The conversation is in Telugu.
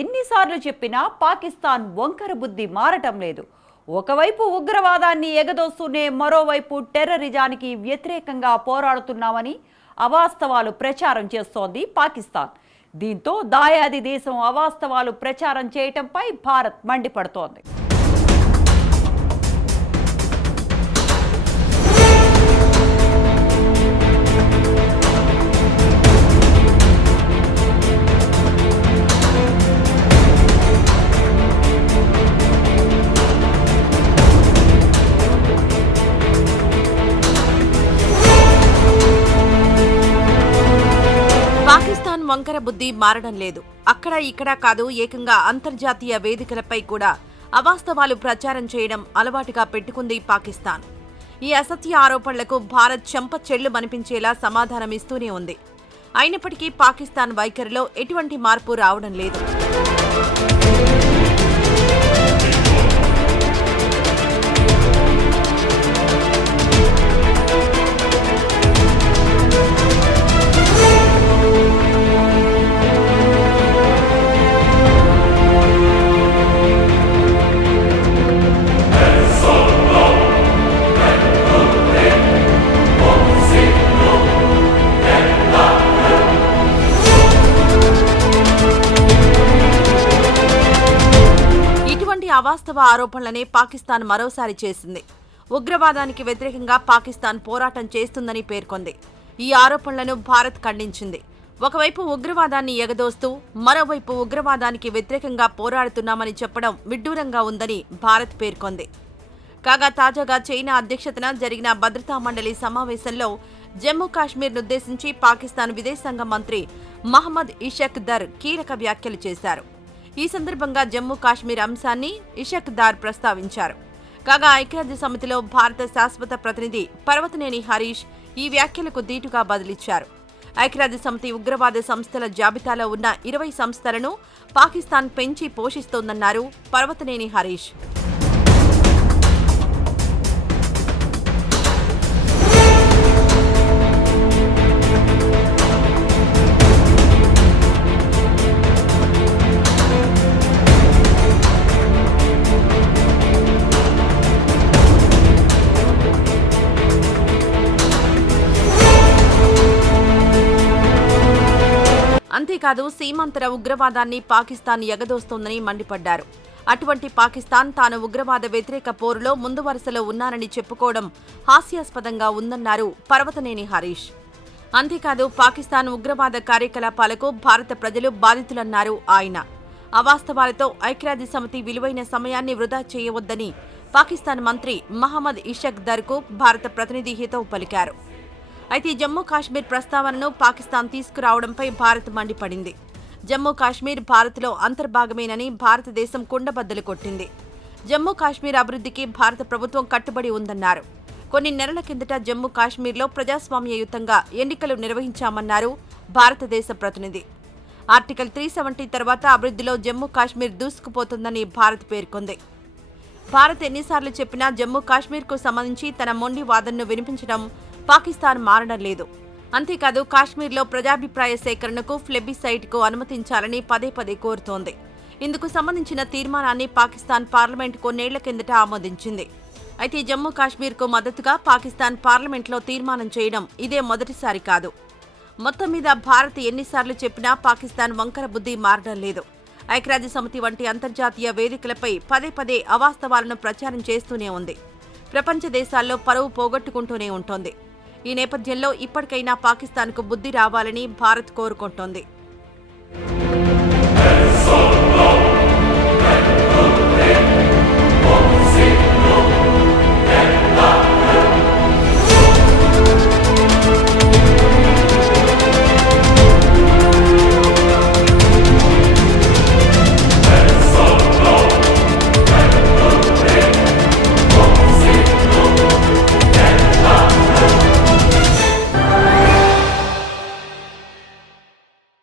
ఎన్నిసార్లు చెప్పినా పాకిస్తాన్ వంకర బుద్ధి మారటం లేదు. ఒకవైపు ఉగ్రవాదాన్ని ఎగదోస్తూనే మరోవైపు టెర్రరిజానికి వ్యతిరేకంగా పోరాడుతున్నామని అవాస్తవాలు ప్రచారం చేస్తోంది పాకిస్తాన్. దీంతో దాయాది దేశం అవాస్తవాలు ప్రచారం చేయటంపై భారత్ మండిపడుతోంది. పాకిస్తాన్ వంకర బుద్ధి మారడం లేదు. అక్కడ ఇక్కడ కాదు, ఏకంగా అంతర్జాతీయ వేదికలపై కూడా అవాస్తవాలు ప్రచారం చేయడం అలవాటుగా పెట్టుకుంది పాకిస్తాన్. ఈ అసత్య ఆరోపణలకు భారత్ చెంప చెళ్లుమనిపించేలా సమాధానమిస్తూనే ఉంది. అయినప్పటికీ పాకిస్తాన్ వైఖరిలో ఎటువంటి మార్పు రావడం లేదు. అవాస్తవ ఆరోపణలనే పాకిస్తాన్ మరోసారి చేసింది. ఉగ్రవాదానికి వ్యతిరేకంగా పాకిస్తాన్ పోరాటం చేస్తుందని పేర్కొంది. ఈ ఆరోపణలను భారత్ ఖండించింది. ఒకవైపు ఉగ్రవాదాన్ని ఎగదోస్తూ మరోవైపు ఉగ్రవాదానికి వ్యతిరేకంగా పోరాడుతున్నామని చెప్పడం విడ్డూరంగా ఉందని భారత్ పేర్కొంది. కాగా తాజాగా చైనా అధ్యక్షతన జరిగిన భద్రతా మండలి సమావేశంలో జమ్మూ కాశ్మీర్నుద్దేశించి పాకిస్తాన్ విదేశాంగ మంత్రి మహమ్మద్ ఇషక్ దర్ కీలక వ్యాఖ్యలు చేశారు. ఈ సందర్భంగా జమ్మూ కాశ్మీర్ అంశాన్ని ఇషక్ దార్ ప్రస్తావించారు. కాగా ఐక్యరాజ్య సమితిలో భారత శాశ్వత ప్రతినిధి పర్వతనేని హరీష్ ఈ వ్యాఖ్యలకు దీటుగా బదులిచ్చారు. ఐక్యరాజ్య సమితి ఉగ్రవాద సంస్థల జాబితాలో ఉన్న 20 సంస్థలను పాకిస్తాన్ పెంచి పోషిస్తోందన్నారు పర్వతనేని హరీష్. అంతేకాదు సీమాంతర ఉగ్రవాదాన్ని పాకిస్తాన్ ఎగదోస్తోందని మండిపడ్డారు. అటువంటి పాకిస్తాన్ తాను ఉగ్రవాద వ్యతిరేక పోరులో ముందు వరుసలో ఉన్నానని చెప్పుకోవడం హాస్యాస్పదంగా ఉందన్నారు పర్వతనేని హరీష్. అంతేకాదు పాకిస్తాన్ ఉగ్రవాద కార్యకలాపాలకు భారత ప్రజలు బాధితులన్నారు ఆయన. అవాస్తవాలతో ఐక్యరాజ్య సమితి విలువైన సమయాన్ని వృధా చేయవద్దని పాకిస్తాన్ మంత్రి మహమ్మద్ ఇషక్ దర్కు భారత ప్రతినిధి హితవు పలికారు. అయితే జమ్మూ కాశ్మీర్ ప్రస్తావనను పాకిస్తాన్ తీసుకురావడంపై భారత్ మండిపడింది. జమ్మూ కాశ్మీర్ భారత్లో అంతర్భాగమేనని భారతదేశం కుండబద్దలు కొట్టింది. జమ్మూ కాశ్మీర్ అభివృద్ధికి భారత ప్రభుత్వం కట్టుబడి ఉందన్నారు. కొన్ని నెలల కిందట జమ్మూ కాశ్మీర్లో ప్రజాస్వామ్యయుతంగా ఎన్నికలు నిర్వహించామన్నారు భారతదేశ ప్రతినిధి. ఆర్టికల్ 370 తర్వాత అభివృద్ధిలో జమ్మూ కాశ్మీర్ దూసుకుపోతుందని భారత్ పేర్కొంది. భారత్ ఎన్నిసార్లు చెప్పినా జమ్మూ కాశ్మీర్కు సంబంధించి తన మొండి వాదనను వినిపించడం పాకిస్తాన్ మారడం లేదు. అంతేకాదు కాశ్మీర్లో ప్రజాభిప్రాయ సేకరణకు ప్లెబిసైట్కు అనుమతించాలని పదే పదే కోరుతోంది. ఇందుకు సంబంధించిన తీర్మానాన్ని పాకిస్తాన్ పార్లమెంట్ కొన్నేళ్ల కిందట ఆమోదించింది. అయితే జమ్మూ కాశ్మీర్కు మద్దతుగా పాకిస్తాన్ పార్లమెంట్లో తీర్మానం చేయడం ఇదే మొదటిసారి కాదు. మొత్తం మీద భారత్ ఎన్నిసార్లు చెప్పినా పాకిస్తాన్ వంకర బుద్ధి మారడం లేదు. ఐక్యరాజ్య సమితి వంటి అంతర్జాతీయ వేదికలపై పదే పదే అవాస్తవాలను ప్రచారం చేస్తూనే ఉంది. ప్రపంచ దేశాల్లో పరువు పోగొట్టుకుంటూనే ఉంటోంది. ఈ నేపథ్యంలో ఇప్పటికైనా పాకిస్తాన్కు బుద్ధి రావాలని భారత్ కోరుకుంటోంది.